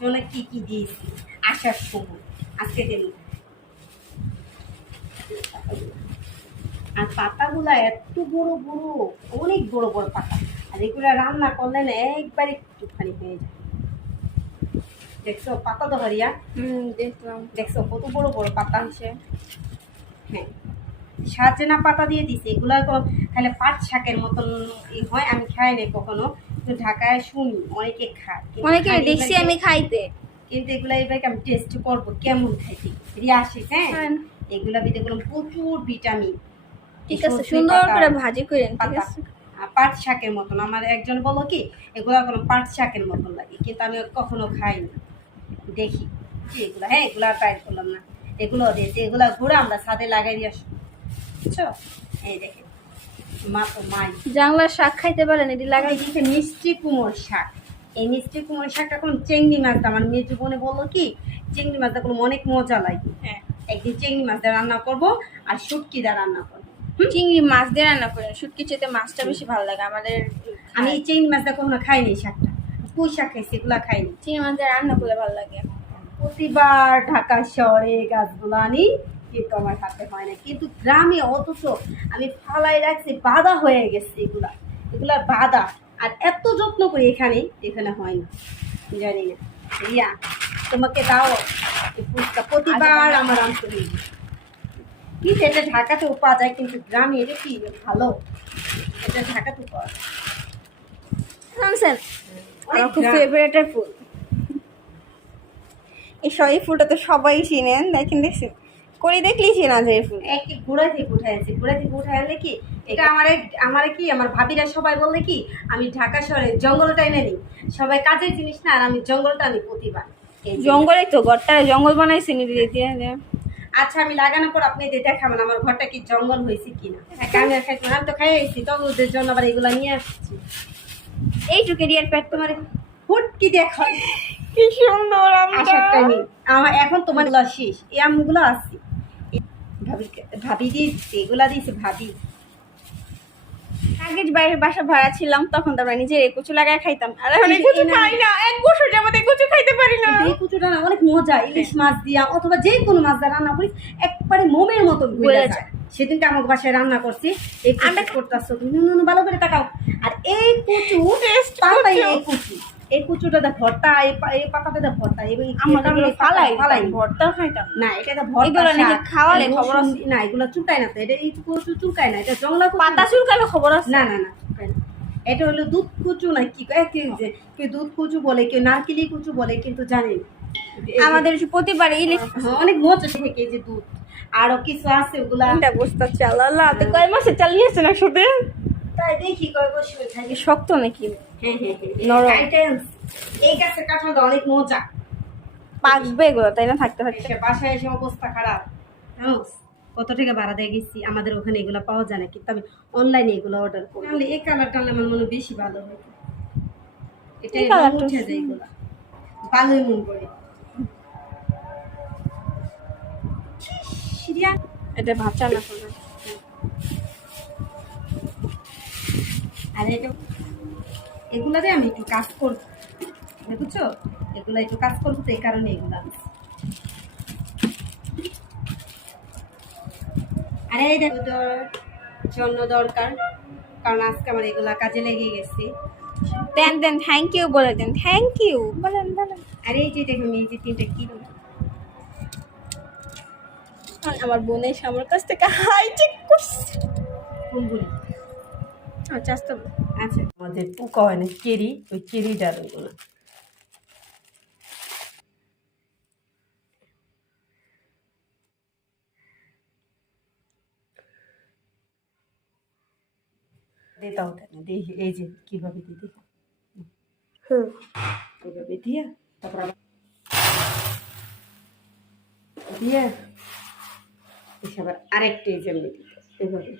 জন্য কি কি দিয়েছি? আসার সময় আজকে দিন আর পাতাগুলা এত বড় বড় অনেক বড় বড় পাতা। আর এগুলো রান্না করলে না একবার একটুখানি হয়ে যায়। দেখছ পাতা তো হারিয়া দেখলাম। দেখছ কত বড় বড় পাতা? আছে হ্যাঁ। সাজনা পাতা দিয়ে দিছে। এগুলো তো তাহলে পাট শাকের মতন হয় আমি খাই নাই কখনো। ঢাকায় শুনি অনেকে খায়। অনেকে দেখছি আমি খাইতে। কিন্তু এগুলো এবার আমি টেস্ট করব কেমন খাইতে? রিয়া আসিস হ্যাঁ? হ্যাঁ। এগুলা ভিতরে কোনো প্রচুর ভিটামিন ঠিক আছে সুন্দর করে ভাজি করেন ঠিক আছে। পাট শাকের মতন। আমার একজন বলো কি এগুলা কোনো পাট শাকের মতন লাগে। কিন্তু আমি কখনো খাইনি। দেখি এগুলা? হ্যাঁ এগুলা ট্রাই করলাম না। এগুলো দিয়েছে এগুলা ঘুরে আমরা ছাদে লাগাই দিয়ে আসব বুঝছ? এই দেখে জাংলার শাক খাইতে পারেন এটি লাগাই দিয়েছে মিষ্টি কুমোর শাক। এই মিষ্টি কুমোর শাকটা কোন চিংড়ি মাছটা আমার মেয়ে জীবনে বলল কি চিংড়ি মাছটা কোনো অনেক মজা লাগে। হ্যাঁ। একদিন চিংড়ি মাছ দিয়ে রান্না করব আর শুটকি দিয়ে রান্না করব। চিংড়ি মাছ দিয়ে রান্না করেন। শুটকি চেতে মাছটা বেশি ভালো লাগে। আমাদের আমি এই চিংড়ি মাছটা কখনো খাইনি শাকটা। পুঁই শাক খাইছি এগুলা খাইনি চিংড়ি মাছ দিয়ে রান্না করলে ভালো লাগে। প্রতিবার ঢাকা শহরে গাছগুলো আনি কিন্তু আমার হাতে হয় না কিন্তু গ্রামে অথচ আমি ফালাই রাখছি বাধা হয়ে গেছে এগুলা। এগুলা বাধা আর এত যত্ন করি এখানে এখানে হয় না। জানি না। রিয়া তোমাকে দাও। ফুলটা প্রতিবার আমার আনতে হইবে কিন্তু এটা ঢাকাতেও পাওয়া যায় কিন্তু গ্রামে এটা কি ভালো? এটা ঢাকাতেও পাওয়া যায়। শুনছেন আমার খুব ফেভারিটের ফুল। এই স- এই ফুলটা তো সবাই চিনেন দেখেন দেখছেন করি দেখলেই চেনা যায় ফুল। একটি ঘোড়া থেকে উঠে আনছি ঘোড়া থেকে উঠে আনলে কি? এটা আমার আমার কি? আমার ভাবিরা সবাই বললে কি আমি ঢাকা শহরে জঙ্গলটা এনে নিই সবাই কাজের জিনিস না আর আমি জঙ্গলটা আনি প্রতিবার। জঙ্গলে তো ঘরটা জঙ্গল বানাইছে নি দিয়ে। আচ্ছা আমি লাগানোর পর আপনি এদের দেখাবেন আমার ঘরটা কি জঙ্গল হয়েছে কিনা একা আমি খাইতে আমি তো খাই আইছি তবে ওদের জন্য আবার এগুলো নিয়ে আসছি। এইটুকু এরিয়ার পেট তোমার। হুট কি দেখ কি সুন্দর আমার এখন তোমারগুলো শেষ। এই আমগুলো আসছি ভাবি ভাবি দিয়েছি এগুলা দিয়েছে ভাবি। আগে বাইরের বাসা ভাড়া ছিলাম তখন তো আমরা নিজের কচু লাগায় খাইতাম। আর এখন কিন্তু না- খাই না এক বছর যাবত কচু খাইতে পারি না। এই কুচুটা না অনেক মজা ইলিশ মাছ দিয়া অথবা যে কোনো মাছ দিয়ে রান্না করি একবারে মোমের মতো গলে গলে যায়। সেদিনকে আমার বাসায় রান্না করছি এই আমরা- কুচু করতেছো। ভালো করে তাকাও। আর এই কুচু পাতাই এই কুচু। এই কুচুটাতে ভর্তা এই ভর্তা এই আমরা ফালাই ফালাই ভর্তা খাইতাম না এটা ভর্তা এগুলো নাকি খাওয়ালে খবর আছে? না এগুলো চুকায় না তো এটা এই কুচু না এটা জংলা পাতা। চুলকালে খবর আছে? না না না এটা হলো দুধ কুচু না কি যে কেউ দুধ কুচু বলে কেউ নারকেলি কুচু বলে কিন্তু জানি। আমাদের প্রতিবার ইলিশ হ্যাঁ, অনেক মজা থেকে যে দুধ। আরও কিছু আছে ওগুলা বস্তা চাল আল্লাহ তো কয় মাসে চাল নিয়েছে না শুধু? তাই দেখি কয় বছর থাকে। শক্ত নাকি? হ্যাঁ হ্যাঁ হ্যাঁ নরম। এই গাছের কাঁঠালটা অনেক মজা। পাকবে এগুলো তাই না? থাকতে থাকতে। বাসায় এসে অবস্থা খারাপ। কত টাকা ভাড়া দিয়ে গেছি? আমাদের ওখানে এগুলো পাওয়া যায় না কিন্তু আমি অনলাইনে এগুলো অর্ডার করি। তাহলে এই কালারটা আনলে আমার মনে হয় বেশি ভালো হয়। এটা উঠে যায় এগুলো। ভালোই মন করে। সিরিয়া এটা ভাজা না আর এটা এগুলাতে আমি একটু কাজ করব। বুঝছ? এগুলা একটু কাজ করব তো এই কারণে এগুলা। আরে এটা জন্য দরকার কারণ আজকে আমার এগুলা কাজে লেগে গেছে। দেন দেন থ্যাংক ইউ বলে দেন থ্যাংক ইউ বলেন বলেন। আরে এই যে দেখুন এই যে তিনটা কি? আমার বোন এসে আমার কাছ থেকে হাই চেক করছে ফুলগুলি আচ্ছা আসতে আচ্ছা আমাদের পোকা হয় না কেরি ওই কেরি ডাল ওইগুলো দিতাও থাকে দেখি এই যে কীভাবে দিতে হুম। এইভাবে দিয়া তারপর আবার এসে আবার আরেকটা এই যে দিতে এভাবে।